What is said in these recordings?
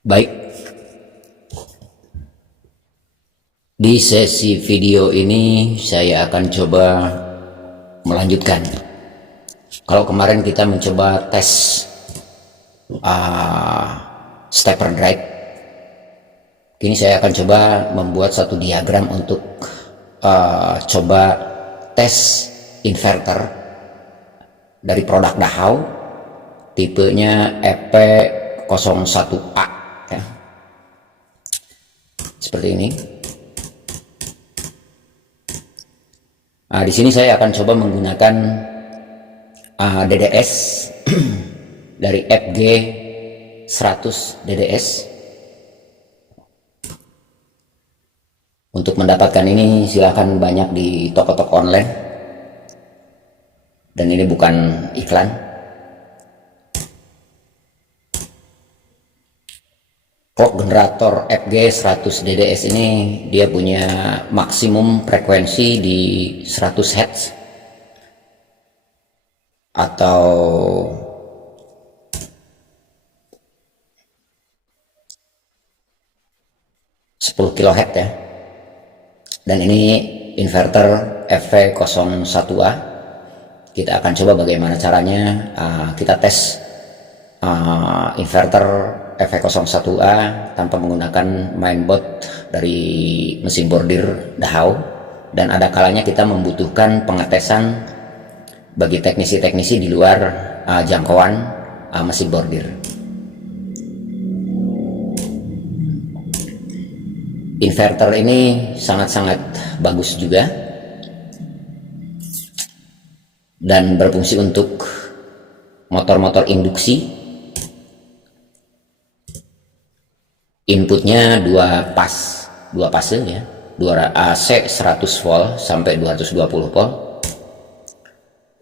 Baik, di sesi video ini saya akan coba melanjutkan. Kalau kemarin kita mencoba tes stepper drive, kini saya akan coba membuat satu diagram untuk coba tes inverter dari produk Dahau, tipenya EP01A, ya. Seperti ini. Nah, di sini saya akan coba menggunakan DDS dari FG 100 DDS. Untuk mendapatkan ini silahkan banyak di toko-toko online, dan ini bukan iklan. Clock generator FG 100 DDS ini dia punya maksimum frekuensi di 100 Hz atau 10 kHz, ya. Dan ini inverter FV01A. Kita akan coba bagaimana caranya kita tes inverter FV01A tanpa menggunakan mainboard dari mesin bordir Dahau, dan ada kalanya kita membutuhkan pengetesan bagi teknisi-teknisi di luar jangkauan mesin bordir. Inverter ini sangat-sangat bagus juga dan berfungsi untuk motor-motor induksi. Inputnya dua fase, ya, AC 100 volt sampai 220 volt.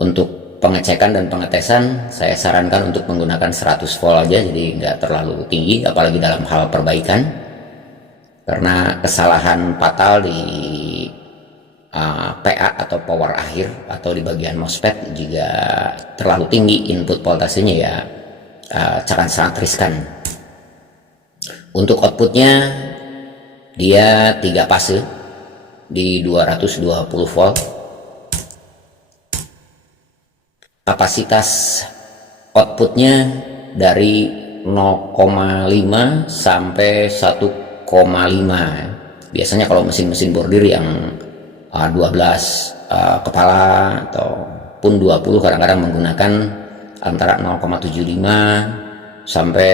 Untuk pengecekan dan pengetesan saya sarankan untuk menggunakan 100 volt aja, jadi nggak terlalu tinggi, apalagi dalam hal perbaikan, karena kesalahan fatal di PA atau power akhir atau di bagian MOSFET jika terlalu tinggi input voltasenya, ya akan sangat riskan. Untuk outputnya dia 3 fase di 220 volt. Kapasitas outputnya dari 0,5 sampai 1,5. Biasanya kalau mesin-mesin bordir yang 12 kepala ataupun 20 kadang-kadang menggunakan antara 0,75 sampai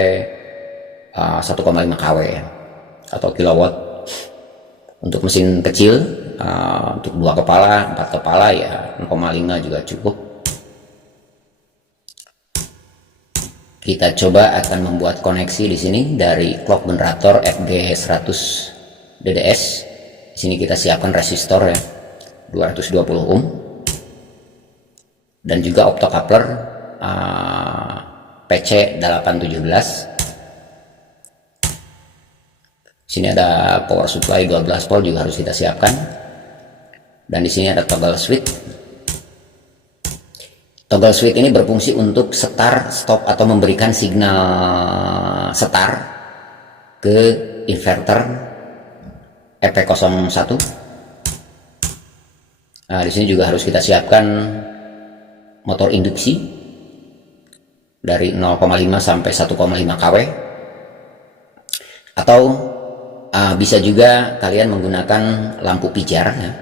1,5 kW, ya, atau kilowatt. Untuk mesin kecil untuk 2 kepala, 4 kepala, ya 0,5 juga cukup. Kita coba akan membuat koneksi di sini dari clock generator FG 100 DDS. Di sini kita siapkan resistor, ya, 220 ohm, dan juga optocoupler PC 817. Sini ada power supply 12 volt juga harus kita siapkan, dan di sini ada toggle switch. Toggle switch ini berfungsi untuk start, stop, atau memberikan signal start ke inverter EP01. Nah, di sini juga harus kita siapkan motor induksi dari 0,5 sampai 1,5 kW, atau bisa juga kalian menggunakan lampu pijar, ya,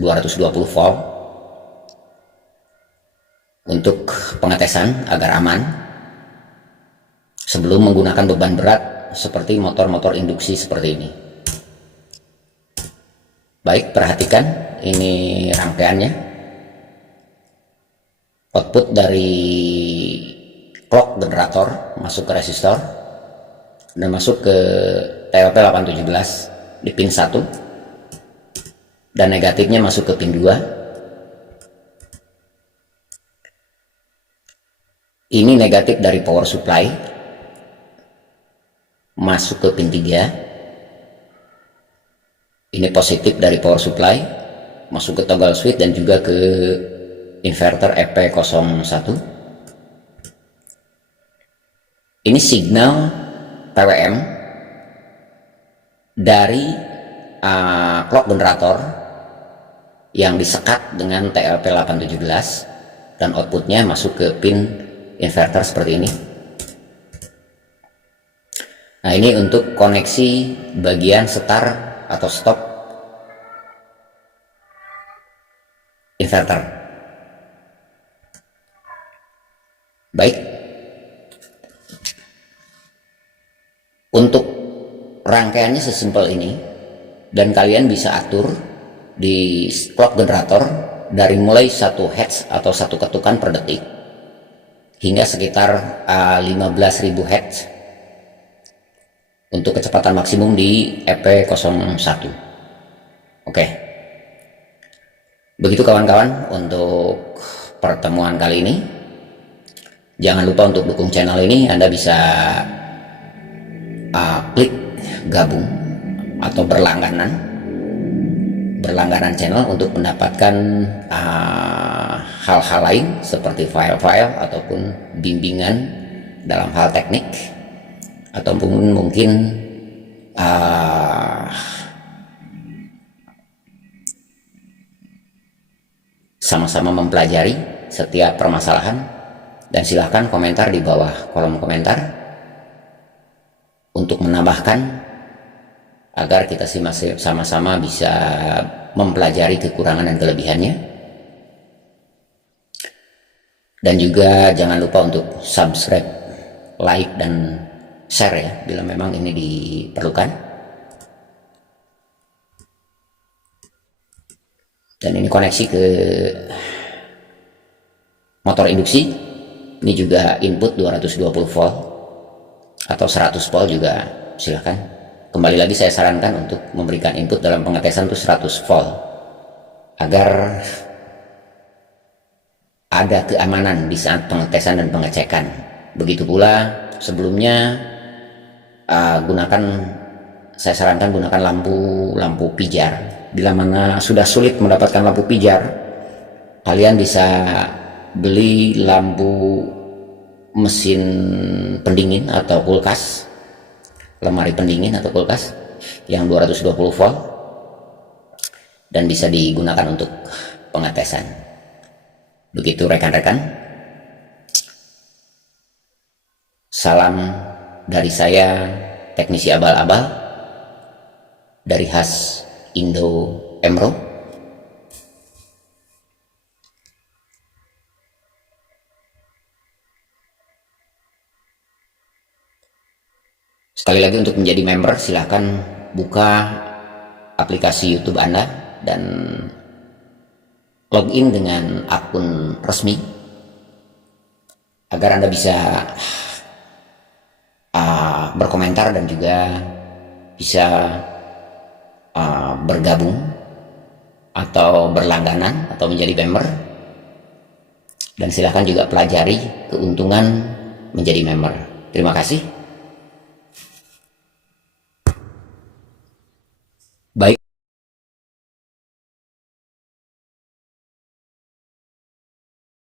220 volt untuk pengetesan agar aman sebelum menggunakan beban berat seperti motor-motor induksi seperti ini. Baik, perhatikan ini rangkaiannya. Output dari clock generator masuk ke resistor dan masuk ke TLP 817 di pin 1, dan negatifnya masuk ke pin 2. Ini negatif dari power supply masuk ke pin 3. Ini positif dari power supply masuk ke toggle switch dan juga ke inverter EP01. Ini signal PWM dari clock generator yang disekat dengan TLP817 dan outputnya masuk ke pin inverter seperti ini. Nah, ini untuk koneksi bagian setar atau stop inverter. Baik, untuk rangkaiannya sesimpel ini, dan kalian bisa atur di clock generator dari mulai 1 Hz atau 1 ketukan per detik hingga sekitar 15.000 Hz untuk kecepatan maksimum di EP01. Oke, begitu kawan-kawan untuk pertemuan kali ini. Jangan lupa untuk dukung channel ini. Anda bisa klik gabung atau berlangganan channel untuk mendapatkan hal-hal lain seperti file-file ataupun bimbingan dalam hal teknik, ataupun mungkin sama-sama mempelajari setiap permasalahan. Dan silahkan komentar di bawah kolom komentar untuk menambahkan agar kita sama-sama bisa mempelajari kekurangan dan kelebihannya. Dan juga jangan lupa untuk subscribe, like, dan share ya bila memang ini diperlukan. Dan ini koneksi ke motor induksi. Ini juga input 220 volt atau 100 volt juga silahkan. Kembali lagi saya sarankan untuk memberikan input dalam pengetesan itu 100 volt agar ada keamanan di saat pengetesan dan pengecekan. Begitu pula sebelumnya saya sarankan gunakan lampu pijar. Bila mana sudah sulit mendapatkan lampu pijar, kalian bisa beli lampu mesin pendingin atau kulkas, lemari pendingin atau kulkas yang 220 volt dan bisa digunakan untuk pengetesan. Begitu rekan-rekan, salam dari saya, teknisi abal-abal dari khas Indo Emro. Sekali lagi, untuk menjadi member silahkan buka aplikasi YouTube Anda dan login dengan akun resmi agar Anda bisa berkomentar dan juga bisa bergabung atau berlangganan atau menjadi member. Dan silahkan juga pelajari keuntungan menjadi member. Terima kasih.